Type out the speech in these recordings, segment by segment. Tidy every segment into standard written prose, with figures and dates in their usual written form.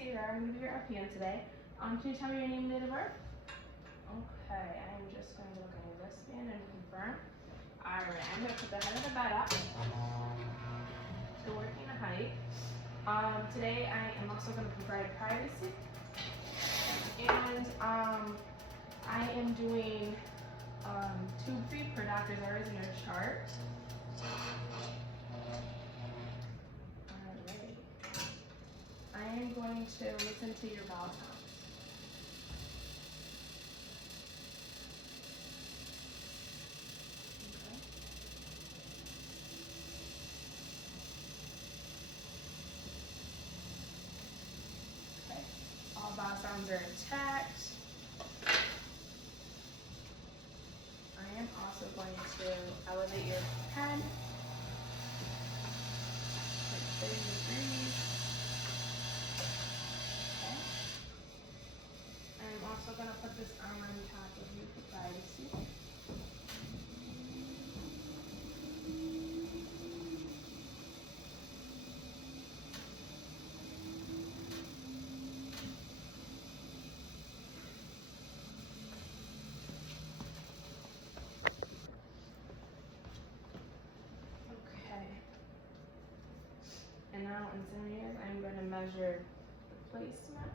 see you there. I'm going to be your RPM today. Can you tell me your name and date of birth? Okay, I'm just going to look at your wristband and confirm. Alright, I'm going to put the head of the bed up. So working the height. Today I am also going to provide privacy. And I am doing tube feed per doctor's orders in your chart. Alright. I am going to listen to your bowel sounds. Okay. All bowel sounds are intact. I am also going to elevate your head like 30 degrees. Okay. I'm also going to put this arm on top of you for privacy. And now in centimeters, I'm going to measure the placement.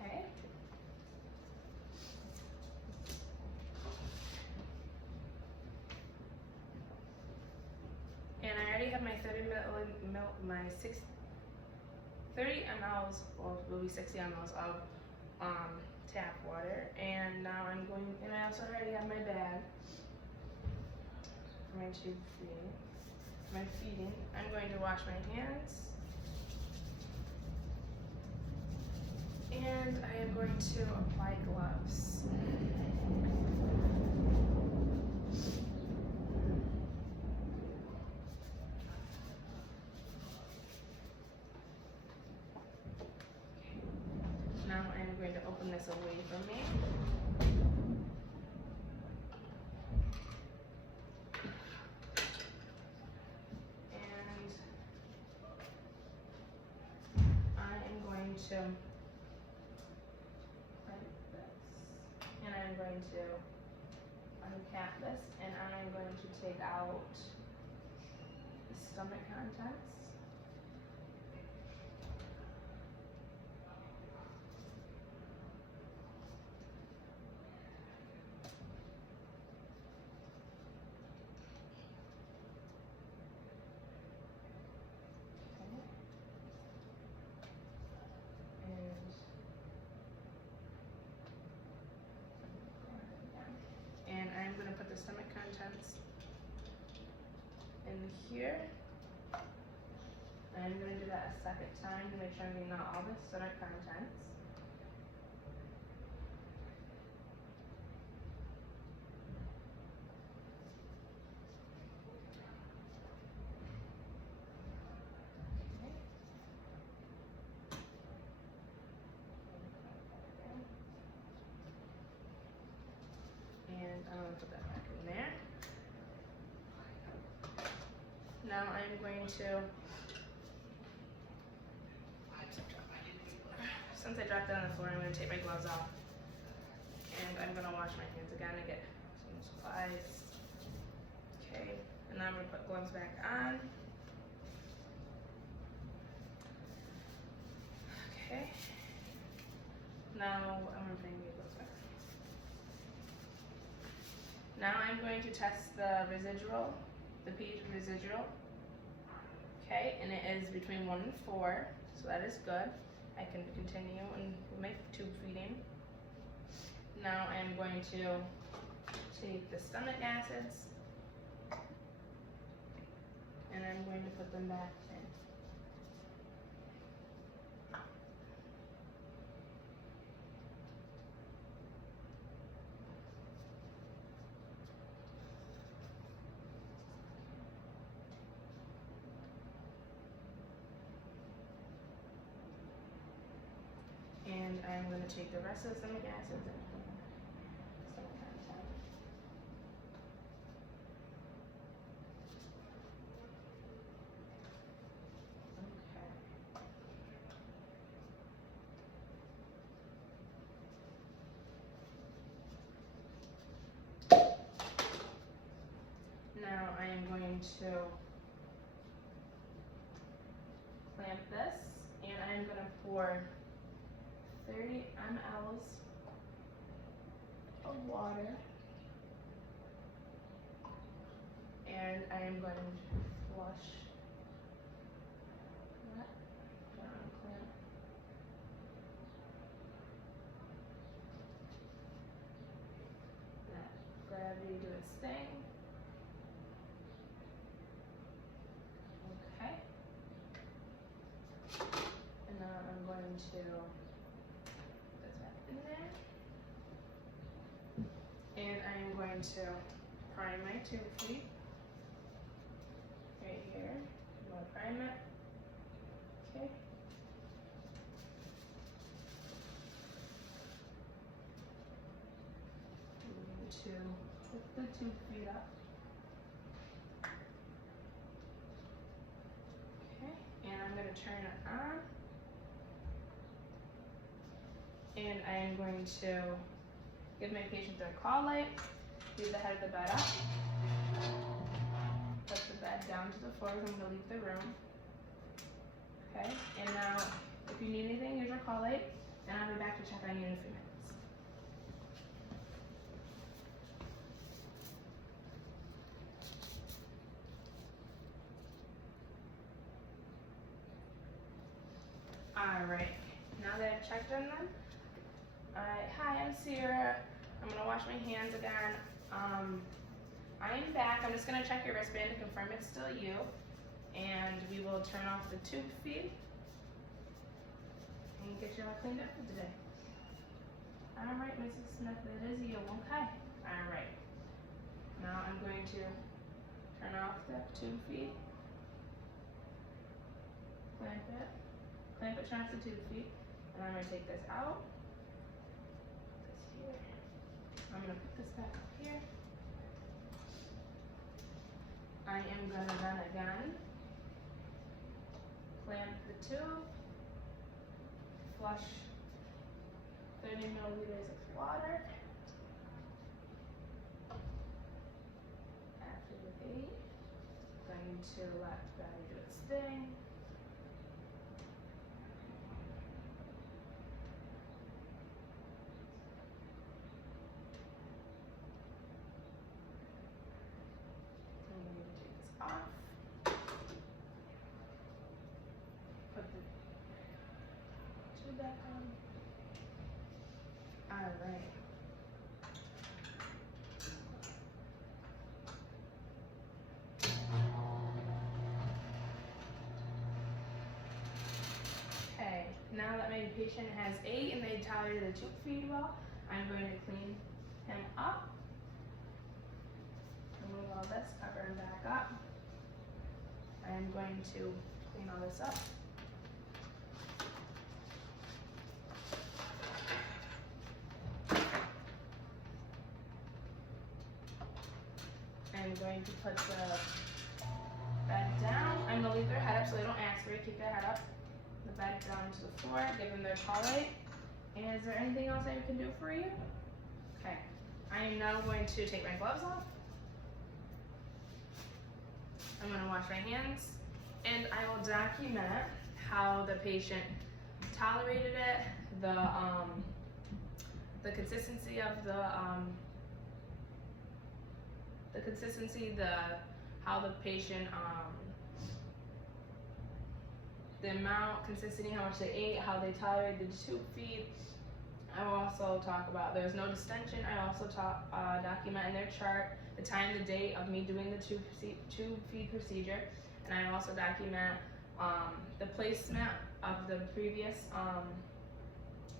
Okay. And I already have my 30 mLs, well, will be 60 mLs of tap water. And now I'm going, and I also already have my bag for my tube feeding. My feeding. I'm going to wash my hands. And I am going to apply gloves. Now I'm going to open this away from me. And I am going to like this. And I'm going to uncap this, and I am going to take out the stomach contents. And I'm going to put the stomach contents in here. And I'm going to do that a second time to make sure I'm getting out all the stomach contents. And I'm going to put that back in there. Now I'm going to, since I dropped it on the floor, I'm going to take my gloves off. And I'm going to wash my hands again to get some supplies. Okay, and now I'm going to put gloves back on. Okay, now I'm going to bring my gloves back. Now I'm going to test the residual, the pH residual. Okay, and it is between 1 and 4, so that is good. I can continue with my tube feeding. Now I'm going to take the stomach acids and I'm going to put them back in. And and I'm going to take the rest of the stomach acids and stomach content. Okay. Now I am going to clamp this, and I'm going to pour 30 mLs of water, and I am going to flush that down clamp. Let gravity do its thing. Okay. And now I'm going to put that in there. And I am going to prime my tube feet right here. I'm going to prime it. Okay. I'm going to lift the tube feet up. Okay. And I'm going to turn it on. And I am going to give my patient their call light, leave the head of the bed up, put the bed down to the floor, I'm going to leave the room. Okay, and now if you need anything, use your call light, and I'll be back to check on you in a few minutes. Alright, now that I've checked on them, hi, I'm Sierra. I'm going to wash my hands again. I am back. I'm just going to check your wristband to confirm it's still you. And we will turn off the tube feed and get you all cleaned up for today. Alright, Mrs. Smith, it is you. Okay. Alright. Now I'm going to turn off the tube feed. Clamp it. Clamp it, turn off the tube feed. And I'm going to take this out. Here. I'm going to put this back up here. I am going to run a gun, clamp the tube, flush 30 milliliters of water. Activate. Going to let gravity do its thing. Off. Put the tube back on. Alright. Okay, now that my patient has ate and they tolerated the tube feed well, I'm going to clean him up. Remove all this, cover him back up. I'm going to clean all this up. I'm going to put the bed down. I'm going to leave their head up so they don't aspirate. Keep their head up. The bed down to the floor. Give them their call light. And is there anything else I can do for you? Okay. I am now going to take my gloves off. I'm going to wash my hands, and I will document how the patient tolerated it, the consistency of how the patient, the amount, consistency, how much they ate, how they tolerated the tube feed. I will also talk about there's no distension. I also document in their chart the time, the date of me doing the tube feed procedure, and I also document the placement of the previous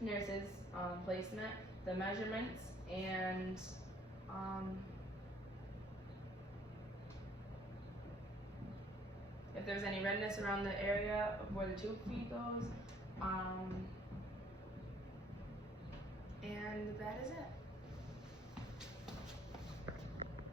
nurse's placement, the measurements, and if there's any redness around the area of where the tube feed goes. And that is it.